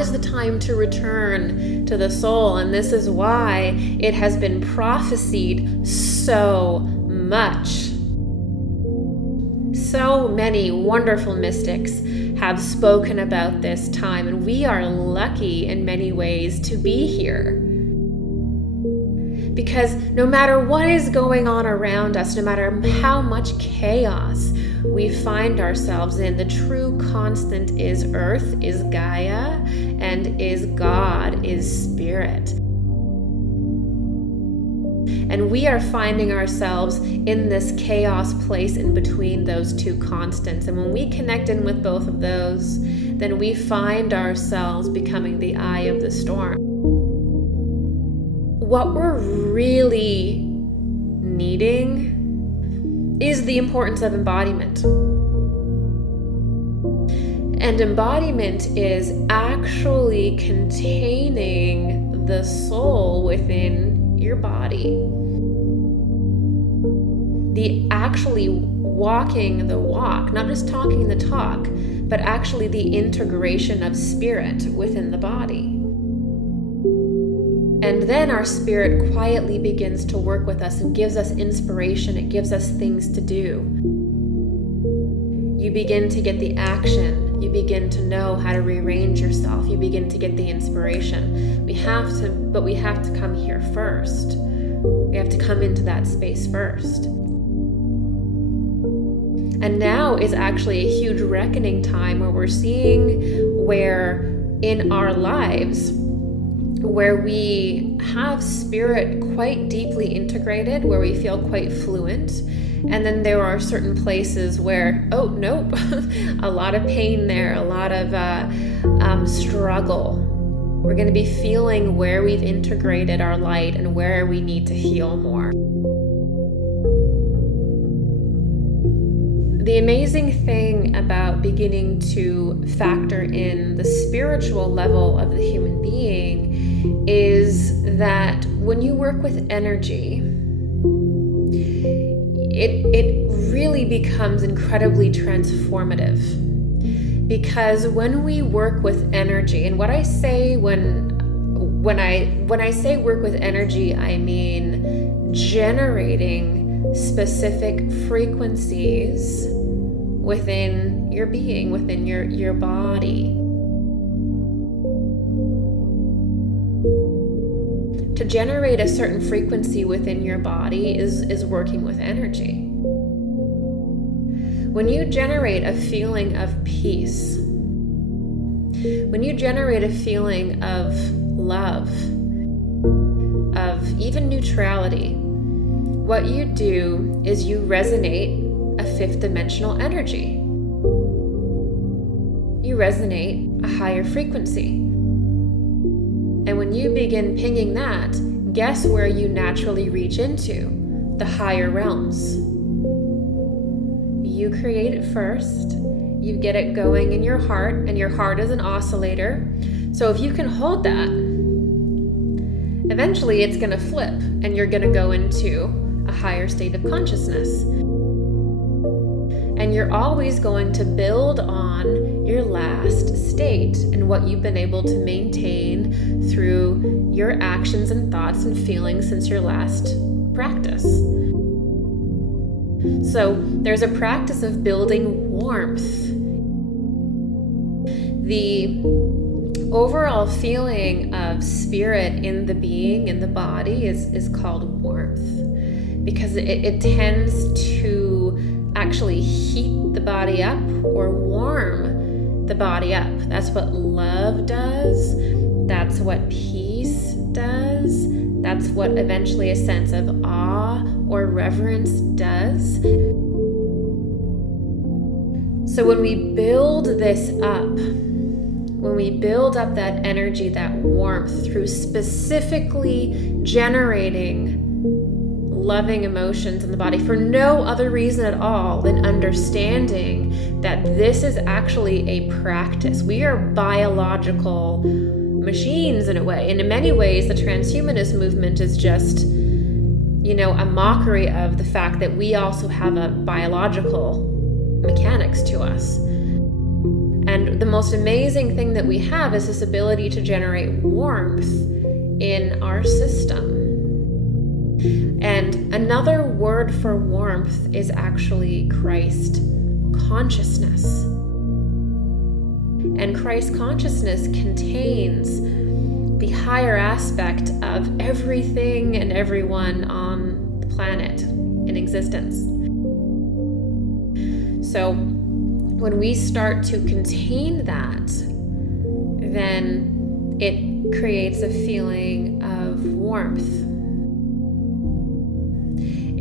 is the time to return to the soul. And this is why it has been prophesied so much. So many wonderful mystics have spoken about this time, and we are lucky in many ways to be here. Because no matter what is going on around us, no matter how much chaos we find ourselves in, the true constant is Earth, is Gaia, and is God, is Spirit. And we are finding ourselves in this chaos place in between those two constants. And when we connect in with both of those, then we find ourselves becoming the eye of the storm. What we're really needing is the importance of embodiment. And embodiment is actually containing the soul within your body. The actually walking the walk, not just talking the talk, but actually the integration of spirit within the body. And then our spirit quietly begins to work with us and gives us inspiration. It gives us things to do. You begin to get the action. You begin to know how to rearrange yourself. You begin to get the inspiration. We have to come here first. We have to come into that space first. And now is actually a huge reckoning time where we're seeing where in our lives, where we have spirit quite deeply integrated, where we feel quite fluent. And then there are certain places where, oh, nope, a lot of pain there, a lot of struggle. We're going to be feeling where we've integrated our light and where we need to heal more. The amazing thing about beginning to factor in the spiritual level of the human being is that when you work with energy, it really becomes incredibly transformative. Because when we work with energy, and what I say when I say work with energy, I mean generating specific frequencies within your being, within your body. To generate a certain frequency within your body is working with energy. When you generate a feeling of peace, when you generate a feeling of love, of even neutrality, what you do is you resonate a fifth dimensional energy. You resonate a higher frequency. And when you begin pinging that, guess where you naturally reach into? The higher realms. You create it first. You get it going in your heart, and your heart is an oscillator. So if you can hold that, eventually it's going to flip, and you're going to go into a higher state of consciousness. And you're always going to build on your last state and what you've been able to maintain through your actions and thoughts and feelings since your last practice. So there's a practice of building warmth. The overall feeling of spirit in the being, in the body, is called warmth, because it tends to actually heat the body up or warm the body up. That's what love does. That's what peace does. That's what eventually a sense of awe or reverence does. So when we build this up, when we build up that energy, that warmth, through specifically generating loving emotions in the body for no other reason at all than understanding that this is actually a practice. We are biological machines in a way. And in many ways, the transhumanist movement is just, a mockery of the fact that we also have a biological mechanics to us. And the most amazing thing that we have is this ability to generate warmth in our system. And another word for warmth is actually Christ consciousness. And Christ consciousness contains the higher aspect of everything and everyone on the planet in existence. So when we start to contain that, then it creates a feeling of warmth.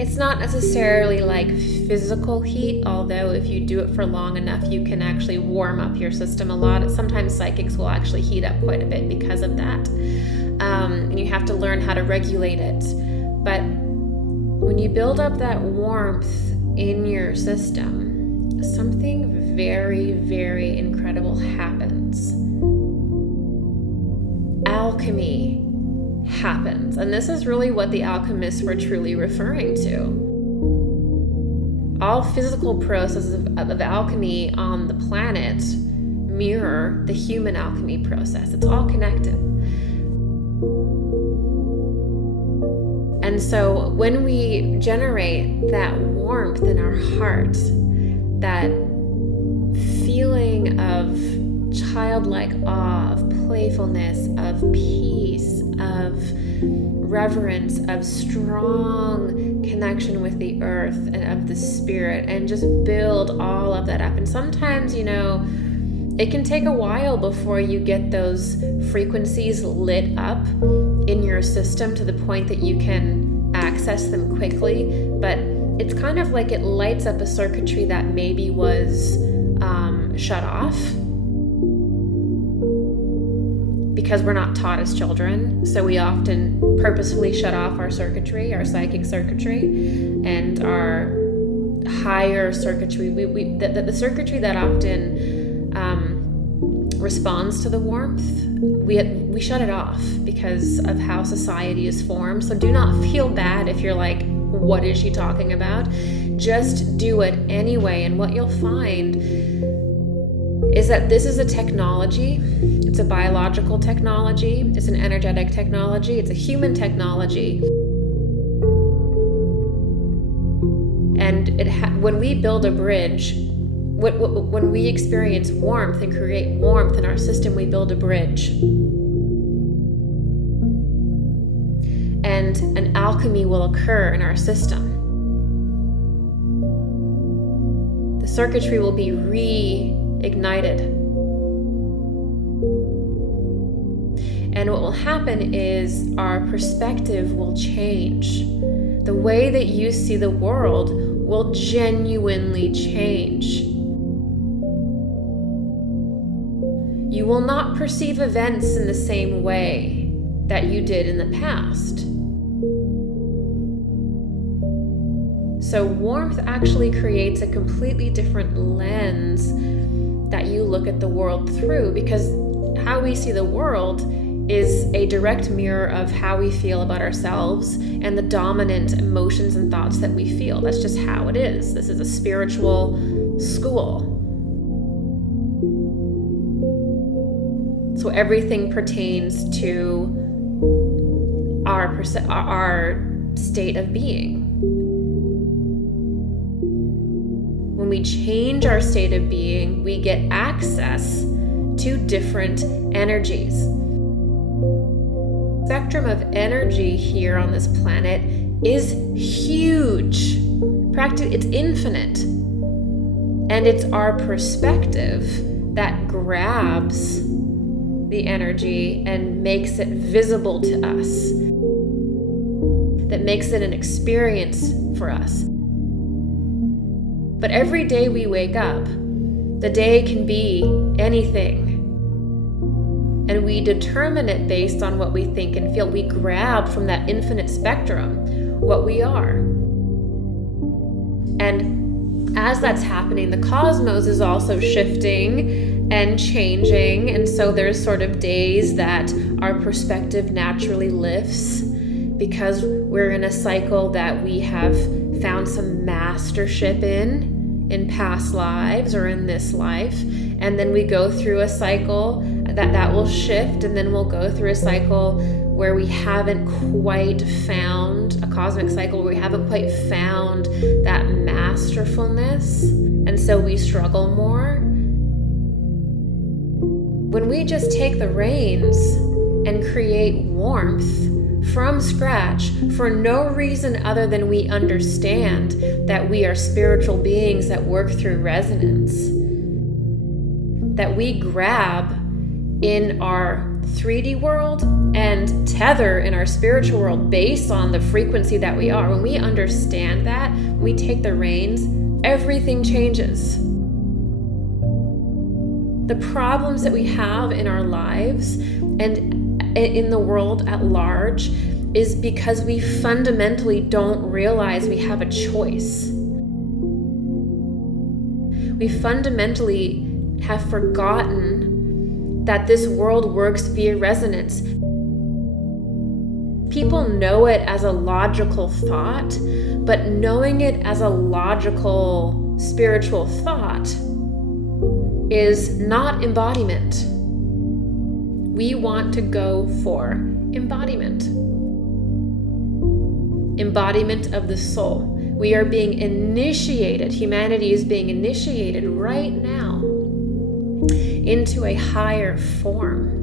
It's not necessarily like physical heat, although if you do it for long enough, you can actually warm up your system a lot. Sometimes psychics will actually heat up quite a bit because of that. And you have to learn how to regulate it. But when you build up that warmth in your system, something very, very incredible happens. Alchemy happens. And this is really what the alchemists were truly referring to. All physical processes of alchemy on the planet mirror the human alchemy process. It's all connected. And so when we generate that warmth in our heart, that feeling of childlike awe, of playfulness, of peace, of reverence, of strong connection with the earth and of the spirit, and just build all of that up. And sometimes, it can take a while before you get those frequencies lit up in your system to the point that you can access them quickly. But it's kind of like it lights up a circuitry that maybe was shut off, because we're not taught as children. So we often purposefully shut off our circuitry, our psychic circuitry, and our higher circuitry. The circuitry that often responds to the warmth, we shut it off because of how society is formed. So do not feel bad if you're like, what is she talking about? Just do it anyway. And what you'll find is that this is a technology. It's a biological technology. It's an energetic technology. It's a human technology. And when we build a bridge, when we experience warmth and create warmth in our system, we build a bridge. And an alchemy will occur in our system. The circuitry will be reignited. And what will happen is our perspective will change. The way that you see the world will genuinely change. You will not perceive events in the same way that you did in the past. So warmth actually creates a completely different lens that you look at the world through, because how we see the world is a direct mirror of how we feel about ourselves and the dominant emotions and thoughts that we feel. That's just how it is. This is a spiritual school. So everything pertains to our state of being. When we change our state of being, we get access to different energies. The spectrum of energy here on this planet is huge. It's infinite. And it's our perspective that grabs the energy and makes it visible to us, that makes it an experience for us. But every day we wake up, the day can be anything. And we determine it based on what we think and feel. We grab from that infinite spectrum what we are. And as that's happening, the cosmos is also shifting and changing. And so there's sort of days that our perspective naturally lifts because we're in a cycle that we have found some mastership in in past lives or in this life, and then we go through a cycle that will shift, and then we'll go through a cycle where we haven't quite found a cosmic cycle, where we haven't quite found that masterfulness, and so we struggle more. When we just take the reins and create warmth from scratch for no reason other than we understand that we are spiritual beings that work through resonance, that we grab in our 3D world and tether in our spiritual world based on the frequency that we are. When we understand that, we take the reins, everything changes. The problems that we have in our lives and in the world at large is because we fundamentally don't realize we have a choice. We fundamentally have forgotten that this world works via resonance. People know it as a logical thought, but knowing it as a logical spiritual thought is not embodiment. We want to go for embodiment. Embodiment of the soul. We are being initiated, humanity is being initiated right now into a higher form.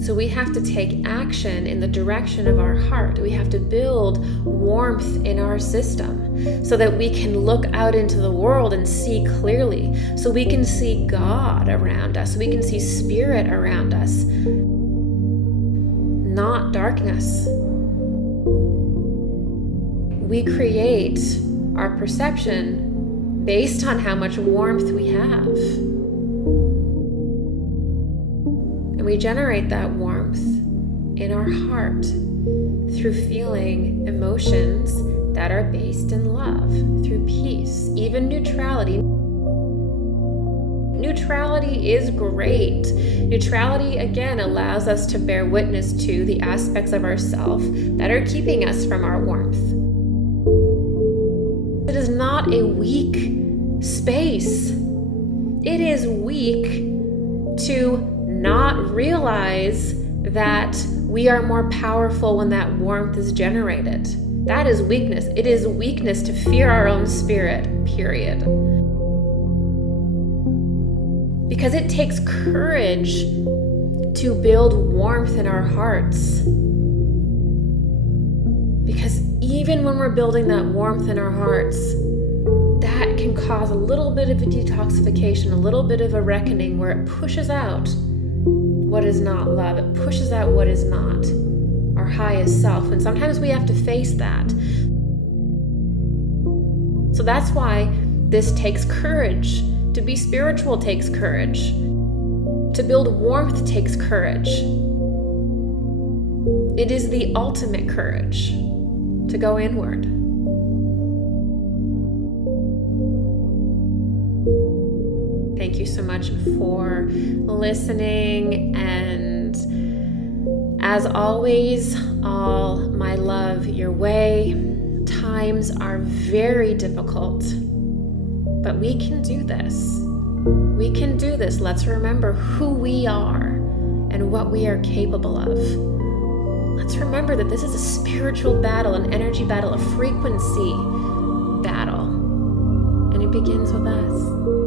So we have to take action in the direction of our heart. We have to build warmth in our system so that we can look out into the world and see clearly, so we can see God around us, so we can see spirit around us, not darkness. We create our perception based on how much warmth we have. And we generate that warmth in our heart through feeling emotions that are based in love, through peace, even neutrality. Neutrality is great. Neutrality, again, allows us to bear witness to the aspects of ourself that are keeping us from our warmth. It is not a weak space. It is weak to not realize that we are more powerful when that warmth is generated. That is weakness. It is weakness to fear our own spirit, period. Because it takes courage to build warmth in our hearts. Because even when we're building that warmth in our hearts, that can cause a little bit of a detoxification, a little bit of a reckoning where it pushes out what is not love. It pushes out what is not our highest self. And sometimes we have to face that. So that's why this takes courage. To be spiritual takes courage. To build warmth takes courage. It is the ultimate courage to go inward. Thank you so much for listening, and as always, all my love your way. Times are very difficult, but we can do this. We can do this. Let's remember who we are and what we are capable of. Let's remember that this is a spiritual battle, an energy battle, a frequency battle, and it begins with us.